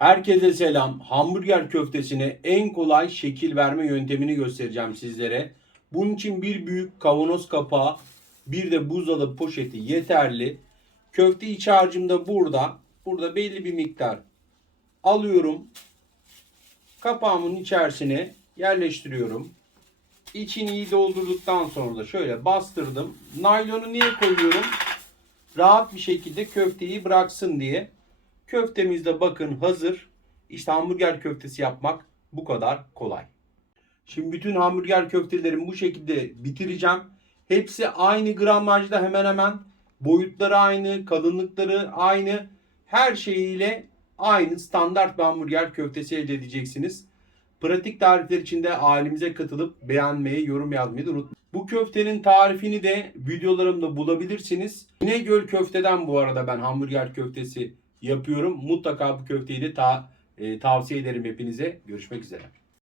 Herkese selam. Hamburger köftesine en kolay şekil verme yöntemini göstereceğim sizlere. Bunun için bir büyük kavanoz kapağı, bir de buzdolabı poşeti yeterli. Köfte iç harcım da burada. Burada belli bir miktar alıyorum. Kapağımın içerisine yerleştiriyorum. İçini iyi doldurduktan sonra da şöyle bastırdım. Naylonu niye koyuyorum? Rahat bir şekilde köfteyi bıraksın diye. Köftemiz de bakın hazır. İşte hamburger köftesi yapmak bu kadar kolay. Şimdi bütün hamburger köftelerimi bu şekilde bitireceğim. Hepsi aynı gramajda hemen hemen. Boyutları aynı, kalınlıkları aynı. Her şeyiyle aynı standart bir hamburger köftesi elde edeceksiniz. Pratik tarifler için de ailemize katılıp beğenmeyi, yorum yazmayı da unutmayın. Bu köftenin tarifini de videolarımda bulabilirsiniz. İnegöl köfteden bu arada ben hamburger köftesi yapıyorum. Mutlaka bu köfteyi de ta- e, tavsiye ederim hepinize. Görüşmek üzere.